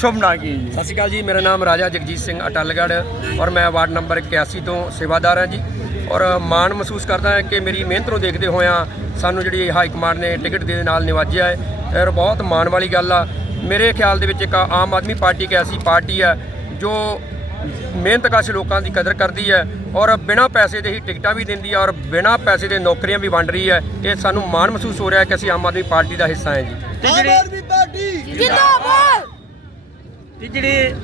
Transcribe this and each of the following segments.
ਸ਼ੁਭ ਨਾਂ ਕੀ ਜੀ। ਸਤਿ ਸ਼੍ਰੀ ਅਕਾਲ ਜੀ ਮੇਰਾ ਨਾਮ ਰਾਜਾ ਜਗਜੀਤ ਸਿੰਘ ਅਟਲਗੜ੍ਹ ਔਰ ਮੈਂ ਵਾਰਡ ਨੰਬਰ 81 ਤੋਂ ਸੇਵਾਦਾਰ ਹਾਂ ਜੀ। ਔਰ ਮਾਣ ਮਹਿਸੂਸ ਕਰਦਾ ਹਾਂ ਕਿ ਮੇਰੀ ਮਿਹਨਤ ਨੂੰ ਦੇਖਦੇ ਹੋਇਆਂ ਸਾਨੂੰ ਜਿਹੜੀ ਹਾਈ ਕਮਾਂਡ ਨੇ ਟਿਕਟ ਦੇ ਨਾਲ ਨਿਵਾਜਿਆ ਹੈ। ਔਰ ਬਹੁਤ ਮਾਣ ਵਾਲੀ ਗੱਲ ਆ। ਮੇਰੇ ਖਿਆਲ ਦੇ ਵਿੱਚ ਇੱਕ ਆਮ ਆਦਮੀ ਪਾਰਟੀ ਇੱਕ ਐਸੀ ਪਾਰਟੀ ਹੈ ਜੋ ਮਿਹਨਤਕਸ਼ ਲੋਕਾਂ ਦੀ ਕਦਰ ਕਰਦੀ ਹੈ ਔਰ ਬਿਨਾਂ ਪੈਸੇ ਦੇ ਹੀ ਟਿਕਟਾਂ ਵੀ ਦਿੰਦੀ ਹੈ ਔਰ ਬਿਨਾਂ ਪੈਸੇ ਦੇ ਨੌਕਰੀਆਂ ਵੀ ਵੰਡ ਰਹੀ ਹੈ। ਇਹ ਸਾਨੂੰ ਮਾਣ ਮਹਿਸੂਸ ਹੋ ਰਿਹਾ ਹੈ ਕਿ ਅਸੀਂ ਆਮ ਆਦਮੀ ਪਾਰਟੀ ਦਾ ਹਿੱਸਾ ਹਾਂ ਜੀ। ਤੇ ਜਿਹੜੇ ਜਿੰਦਾਬਾਦ। ਤੇ ਜਿਹੜੇ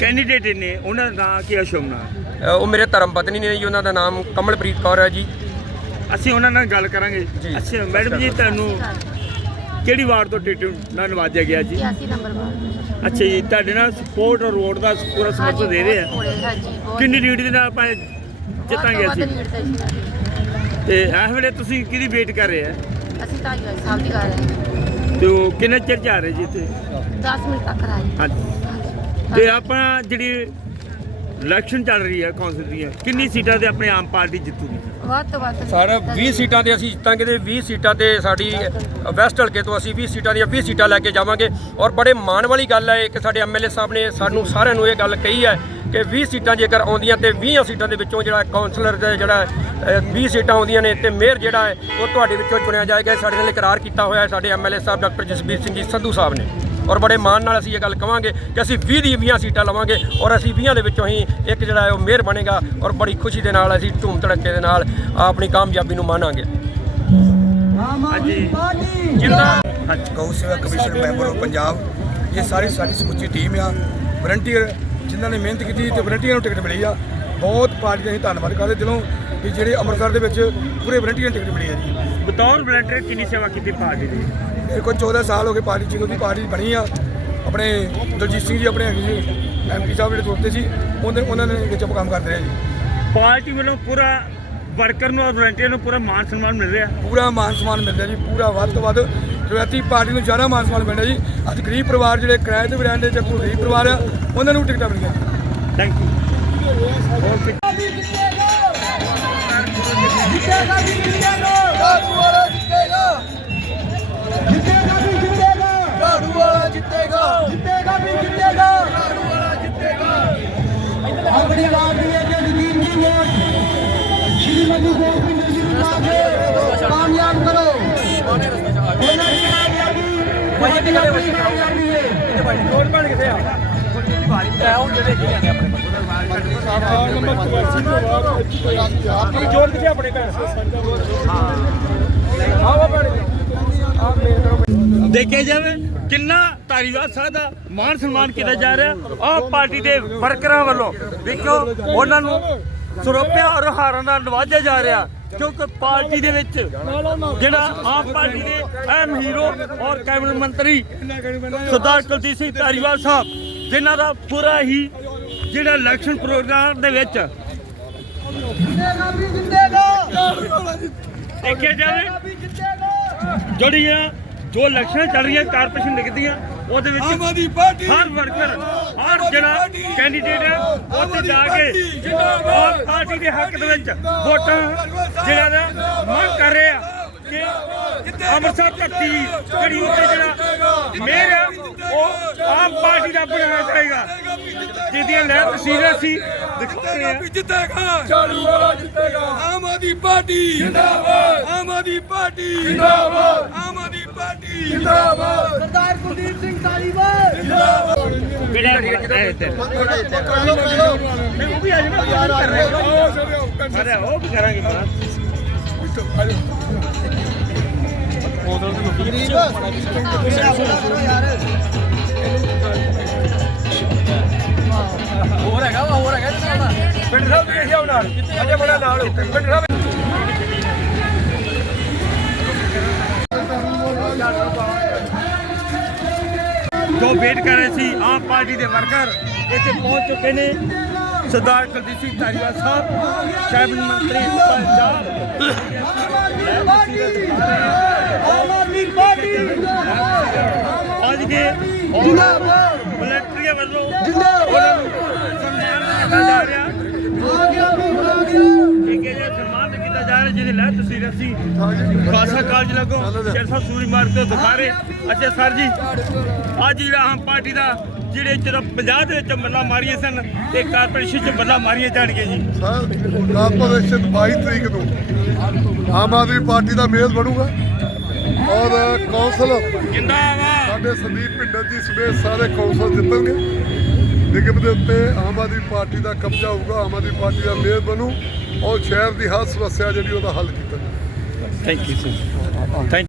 ਕੈਂਡੀਡੇਟ ਨੇ ਉਹਨਾਂ ਦਾ ਨਾਂ ਕੀ ਹੈ ਸ਼ੁਭ ਨਾਂ ਅ, ਉਹ ਮੇਰੇ ਧਰਮ ਪਤਨੀ ਨੇ ਜੀ ਉਹਨਾਂ ਦਾ ਨਾਮ ਕਮਲਪ੍ਰੀਤ ਕੌਰ ਹੈ ਜੀ। ਅਸੀਂ ਉਹਨਾਂ ਨਾਲ ਗੱਲ ਕਰਾਂਗੇ। ਜੀ। ਅੱਛਾ ਮੈਡਮ ਜੀ ਤੁਹਾਨੂੰ ਕਿਹੜੀ ਵਾਰਡ ਤੋਂ ਟਿਕਟ ਨਾਲ ਨਵਾਜਿਆ ਗਿਆ ਜੀ? 81 ਨੰਬਰ ਬਾਰ ਅੱਛਾ ਜੀ ਤੁਹਾਡੇ ਨਾਲ ਸਪੋਰਟ ਔਰ ਵੋਟ ਦਾ ਪੂਰਾ ਸਮਰਥਨ ਦੇ ਰਹੇ ਆ। ਹਾਂਜੀ ਬਹੁਤ। ਕਿੰਨੀ ਲੀਡ ਦੇ ਨਾਲ ਆਪਾਂ ਜਿੱਤਾਂਗੇ ਅਸੀਂ? ਲੀਡ ਤੇ ਇਸ ਵੇਲੇ ਤੁਸੀਂ ਕਿਹਦੀ ਵੇਟ ਕਰ ਰਹੇ ਆ? ਅਸੀਂ ਤਾਂ ਹੀ ਸਾਹਿਬ ਦੀ ਕਰ ਰਹੇ ਤੇ ਉਹ ਕਿੰਨੇ ਚਿਰ ਜਾ ਰਹੇ ਜੀ ਇੱਥੇ? 10 ਮਿੰਟ ਤੱਕ ਆਈ ਹਾਂਜੀ। ਤੇ ਆਪਾਂ ਜਿਹੜੀ ਇਲੈਕਸ਼ਨ ਚੱਲ ਰਹੀ ਹੈ ਕੌਂਸਲ ਦੀਆਂ ਕਿੰਨੀ ਸੀਟਾਂ ਤੇ ਆਪਣੀ ਆਮ ਪਾਰਟੀ ਜਿੱਤੂਗੀ? ਵੱਧ ਤੋਂ ਵੱਧ ਸਰ 20 ਸੀਟਾਂ ਤੇ ਅਸੀਂ ਜਿੱਤਾਂਗੇ ਤੇ 20 ਸੀਟਾਂ ਤੇ ਸਾਡੀ ਵੈਸਟ ਹਲਕੇ ਤੋਂ ਅਸੀਂ 20 ਸੀਟਾਂ ਦੀਆਂ 20 ਸੀਟਾਂ ਲੈ ਕੇ ਜਾਵਾਂਗੇ। ਔਰ ਬੜੇ ਮਾਣ ਵਾਲੀ ਗੱਲ ਹੈ ਕਿ ਸਾਡੇ ਐਮਐਲਏ ਸਾਹਿਬ ਨੇ ਸਾਨੂੰ ਸਾਰਿਆਂ ਨੂੰ ਇਹ ਗੱਲ ਕਹੀ ਹੈ ਕਿ 20 ਸੀਟਾਂ ਜੇਕਰ ਆਉਂਦੀਆਂ ਤੇ 20 ਸੀਟਾਂ ਦੇ ਵਿੱਚੋਂ ਜਿਹੜਾ ਕਾਉਂਸਲਰ ਦਾ ਜਿਹੜਾ ਅ, 20 ਸੀਟਾਂ ਆਉਂਦੀਆਂ ਨੇ ਤੇ ਮੇਅਰ ਜਿਹੜਾ ਹੈ ਉਹ ਤੁਹਾਡੇ ਵਿੱਚੋਂ ਚੁਣਿਆ ਜਾਏਗਾ। ਇਹ ਸਾਡੇ ਨਾਲ ਇਕਰਾਰ ਕੀਤਾ ਹੋਇਆ ਹੈ ਸਾਡੇ ਐਮਐਲਏ ਸਾਹਿਬ ਡਾਕਟਰ ਜਸਬੀਰ ਸਿੰਘ ਜੀ ਸੰਧੂ ਸਾਹਿਬ ਨੇ। ਔਰ ਬੜੇ ਮਾਣ ਨਾਲ ਅਸੀਂ ਇਹ ਗੱਲ ਕਵਾਂਗੇ ਕਿ ਅਸੀਂ 20 ਦੀ 20 ਸੀਟਾਂ ਲਵਾਂਗੇ ਔਰ ਅਸੀਂ 20 ਦੇ ਵਿੱਚੋਂ ਹੀ ਇੱਕ ਜਿਹੜਾ ਹੈ ਉਹ ਮੇਅਰ ਬਣੇਗਾ ਔਰ ਬੜੀ ਖੁਸ਼ੀ ਦੇ ਨਾਲ ਅਸੀਂ ਧੂਮ ਧੜੱਕੇ ਦੇ ਨਾਲ ਆਪਣੀ ਕਾਮਯਾਬੀ ਨੂੰ ਮਾਣਾਂਗੇ। ਹਾਂਜੀ। ਜਿੰਦਾ ਹਾਂਜੀ ਗਊ ਸੇਵਾ ਕਮਿਸ਼ਨ ਮੈਂਬਰ ਆਫ ਪੰਜਾਬ ਇਹ ਸਾਰੀ ਸਾਡੀ ਸਮੁੱਚੀ ਟੀਮ ਆ। ਵਲੰਟੀਅਰ ਜਿਨ੍ਹਾਂ ਨੇ ਮਿਹਨਤ ਕੀਤੀ ਤੇ ਵਲੰਟੀਅਰ ਨੂੰ ਟਿਕਟ ਮਿਲੀ ਆ ਬਹੁਤ ਪਾਰਟੀ ਦਾ ਅਸੀਂ ਧੰਨਵਾਦ ਕਰਦੇ ਦਿਲੋਂ ਕਿ ਜਿਹੜੇ ਅੰਮ੍ਰਿਤਸਰ ਦੇ ਵਿੱਚ ਪੂਰੇ ਵਲੰਟੀਅਰ ਨੂੰ ਟਿਕਟ ਮਿਲੀ ਆ ਜੀ। ਬਤੌਰ ਵਲੰਟੀਅਰ ਕਿੰਨੀ ਸੇਵਾ ਕੀਤੀ ਪਾਰਟੀ ਦੀ? ਕੋਲ 14 ਸਾਲ ਹੋ ਗਏ ਪਾਰਟੀ ਜਦੋਂ ਦੀ ਪਾਰਟੀ ਬਣੀ ਆ। ਆਪਣੇ ਦਲਜੀਤ ਸਿੰਘ ਜੀ ਆਪਣੇ ਹੈਗੇ ਜੀ ਐਮਪੀ ਸਾਹਿਬ ਜਿਹੜੇ ਦੋਸਤੇ ਸੀ ਉਹਦੇ ਉਹਨਾਂ ਨੇ ਵਿੱਚ ਆਪਾਂ ਕੰਮ ਕਰਦੇ ਰਹੇ ਜੀ। ਪਾਰਟੀ ਵੱਲੋਂ ਪੂਰਾ ਵਰਕਰ ਨੂੰ ਔਰ ਵਲੰਟੀਅਰ ਨੂੰ ਪੂਰਾ ਮਾਨ ਸਨਮਾਨ ਮਿਲ ਰਿਹਾ? ਪੂਰਾ ਮਾਨ ਸਨਮਾਨ ਮਿਲਦਾ ਜੀ ਪੂਰਾ ਵੱਧ ਤੋਂ ਵੱਧ ਰਵਾਇਤੀ ਪਾਰਟੀ ਨੂੰ ਜ਼ਿਆਦਾ ਮਾਨ ਸਨਮਾਨ ਮਿਲਦਾ ਜੀ। ਅੱਜ ਗਰੀਬ ਪਰਿਵਾਰ ਜਿਹੜੇ ਕਿਰਾਏ ਤੇ ਵੀ ਰਹਿੰਦੇ ਜਾਂ ਕੋਈ ਗਰੀਬ ਪਰਿਵਾਰ ਆ ਉਹਨਾਂ ਨੂੰ ਟਿਕਟਾਂ ਮਿਲੀਆਂ। ਜੀ ਥੈਂਕ ਯੂ ਝਾੜੂ ਵਾਲਾ ਜਿੱਤੇਗਾ ਜਿੱਤੇਗਾ ਵੀ ਜਿੱਤੇਗਾ ਝਾੜੂ ਵਾਲਾ ਜਿੱਤੇਗਾ ਜਿੱਤੇਗਾ ਵੀ ਜਿੱਤੇਗਾ ਝਾੜੂ ਵਾਲਾ ਜਿੱਤੇਗਾ ਆਪਣੀ ਆਵਾਜ਼ ਦੀ ਅੱਗੇ ਜਗੀਰ ਦੀ ਵੋਟ ਸ਼੍ਰੀਮਤੀ ਗੋਪਿੰਦ ਜੀ ਨੂੰ ਪਾ ਕੇ ਕਾਮਯਾਬ ਕਰੋ ਉਹਨਾਂ ਦੀ ਕਾਮਯਾਬੀ ਹੀ ਆਪਣੀ ਕਾਮਯਾਬੀ ਹੈ ਜੋੜ ਬਣ ਕਿੱਥੇ ਆ ਜੋੜ ਕਿੱਥੇ ਆਪਣੇ ਭੈਣ ਆਵਾ ਬਣ ਦੇਖਿਆ ਜਾਵੇ ਕਿੰਨਾ ਧਾਰੀਵਾਲ ਸਾਹਿਬ ਦਾ ਮਾਨ ਸਨਮਾਨ ਕੀਤਾ ਜਾ ਰਿਹਾ। ਆਹ ਪਾਰਟੀ ਦੇ ਵਰਕਰਾਂ ਵੱਲੋਂ ਦੇਖੋ ਉਹਨਾਂ ਨੂੰ ਸਰੋਪਿਆ ਔਰ ਹਾਰਾਂ ਨਾਲ ਨਵਾਜਿਆ ਜਾ ਰਿਹਾ, ਕਿਉਂਕਿ ਪਾਰਟੀ ਦੇ ਵਿੱਚ ਜਿਹੜਾ ਆਪ ਪਾਰਟੀ ਦੇ ਅਹਿਮ ਹੀਰੋ ਔਰ ਕੈਬਨਿਟ ਮੰਤਰੀ ਸਰਦਾਰ ਕੁਲਦੀਪ ਸਿੰਘ ਧਾਰੀਵਾਲ ਸਾਹਿਬ, ਜਿਨ੍ਹਾਂ ਦਾ ਪੂਰਾ ਹੀ ਜਿਹੜਾ ਇਲੈਕਸ਼ਨ ਪ੍ਰੋਗਰਾਮ ਦੇ ਵਿੱਚ ਦੇਖਿਆ ਜਾਵੇ ਜਿਹੜੀਆਂ ਜੋ ਇਲੈਕਸ਼ਨ ਚੱਲ ਰਹੀਆਂ ਕਾਰਪੋਰੇਸ਼ਨ ਨਿਕਦੀਆਂ ਉਹਦੇ ਵਿੱਚ ਆਮ ਆਦਮੀ ਪਾਰਟੀ ਹਰ ਵਰਕਰ ਹਰ ਜਿਹੜਾ ਕੈਂਡੀਡੇਟ ਹੈ ਉੱਥੇ ਜਾ ਕੇ ਔਰ ਪਾਰਟੀ ਦੇ ਹੱਕ ਦੇ ਵਿੱਚ ਵੋਟਾਂ ਜਿਹੜਾ ਮੰਗ ਕਰ ਰਹੇ ਕਿ ਅੰਮ੍ਰਿਤਸਰ ਧਰਤੀ ਜਿਹੜੀ ਉੱਤੇ ਜਿਹੜਾ ਮੇਅਰ ਆ ਉਹ ਆਮ ਪਾਰਟੀ ਦਾ ਬਣਾਇਆ ਜਾਏਗਾ ਜਿਹਦੀਆਂ ਲੈ ਤਸਵੀਰਾਂ ਸੀ ਦਿਖਾਉਂਦੇ ਆ ਜਿੱਤੇਗਾ ਝਾੜੂ ਵਾਲਾ ਜਿੱਤੇਗਾ ਆਮ ਆਦਮੀ ਪਾਰਟੀ ਜਿੰਦਾਬਾਦ। ਆਮ ਆਦਮੀ ਪਾਰਟੀ ਜਿੰਦਾਬਾਦ। ਆਮ ਆਦਮੀ ਪਾਰਟੀ। ਜਿੰਦਾਬਾਦ। ਸਰਦਾਰ ਕੁਲਦੀਪ ਸਿੰਘ ਧਾਲੀਵਾਲ। ਜਿੰਦਾਬਾਦ। ਤੇ ਮੈਂ ਉਹ ਵੀ ਆ ਜਾਣਾ ਕਰ ਰਹੇ ਅਰੇ ਉਹ ਵੀ ਕਰਾਂਗੇ ਬਾਤ ਪਿੰਡ ਸਾਹਿਬ ਦੇ ਕਿਹਦੇ ਨਾਲ। ਅਜੇ ਬੜਾ ਨਾਲ ਪਿੰਡ ਸਾਹਿਬ ਜੋ ਵੇਟ ਕਰ ਰਹੇ ਸੀ ਆਮ ਪਾਰਟੀ ਦੇ ਵਰਕਰ ਇੱਥੇ ਪਹੁੰਚ ਚੁੱਕੇ ਨੇ। ਸਰਦਾਰ ਕੁਲਦੀਪ ਸਿੰਘ ਧਾਰੀਵਾਲ ਸਾਹਿਬ ਕੈਬਨਿਟ ਮੰਤਰੀ ਪੰਜਾਬ। ਅੱਜ ਕੇ ਜਿੰਦਾਬਾਦ। ਮਿਲਟਰੀ ਵੱਲੋਂ ਉਹਨਾਂ ਨੂੰ ਸਨਮਾਨ ਕੀਤਾ ਜਾ ਰਿਹਾ। ਆ ਗਿਆ ਵੀ ਆ ਗਿਆ। ਠੀਕ ਹੈ ਜੀ ਸਨਮਾਨ ਕੀਤਾ ਜਾ ਰਿਹਾ ਜਿਹਦੇ ਲੈ ਤੁਸੀਂ ਅਸੀਂ ਖਾਸਾ ਕਾਲਜ ਲੱਗੋ ਸ਼ੇਰਸਾ ਸੂਰੀ ਮਾਰਗ ਤੋਂ ਦਿਖਾ ਰਹੇ। ਅੱਛਾ ਸਰ ਜੀ ਅੱਜ ਜਿਹੜਾ ਆਮ ਪਾਰਟੀ ਦਾ ਜਿਹੜੇ ਜਦੋਂ 50 ਦੇ ਵਿੱਚ ਮੱਲਾ ਮਾਰੀਆਂ ਸਨ ਤੇ ਕਾਰਪੋਰੇਸ਼ਨ 'ਚ ਮੱਲਾ ਮਾਰੀਆਂ ਜਾਣਗੇ ਜੀ। ਕਾਰਪੋਰੇਸ਼ਨ 22 ਤਰੀਕ ਨੂੰ ਆਮ ਆਦਮੀ ਪਾਰਟੀ ਦਾ ਮੇਅਰ ਬਣੂਗਾ। ਔਰ ਕੌਂਸਲ ਜਿੰਦਾਬਾਦ ਸਾਡੇ ਸੰਦੀਪ ਭਿੰਡਰ ਜੀ ਸਮੇਤ ਸਾਰੇ ਕੌਂਸਲ ਜਿੱਤਣਗੇ। ਨਿਗਮ ਦੇ ਉੱਤੇ ਆਮ ਆਦਮੀ ਪਾਰਟੀ ਦਾ ਕਬਜ਼ਾ ਹੋਊਗਾ ਆਮ ਆਦਮੀ ਪਾਰਟੀ ਦਾ ਮੇਅਰ ਬਣੂ ਔਰ ਸ਼ਹਿਰ ਦੀ ਹਰ ਸਮੱਸਿਆ ਜਿਹੜੀ ਉਹਦਾ ਹੱਲ ਕੀਤਾ ਥੈਂਕ ਯੂ ਸਰ ਥੈਂਕ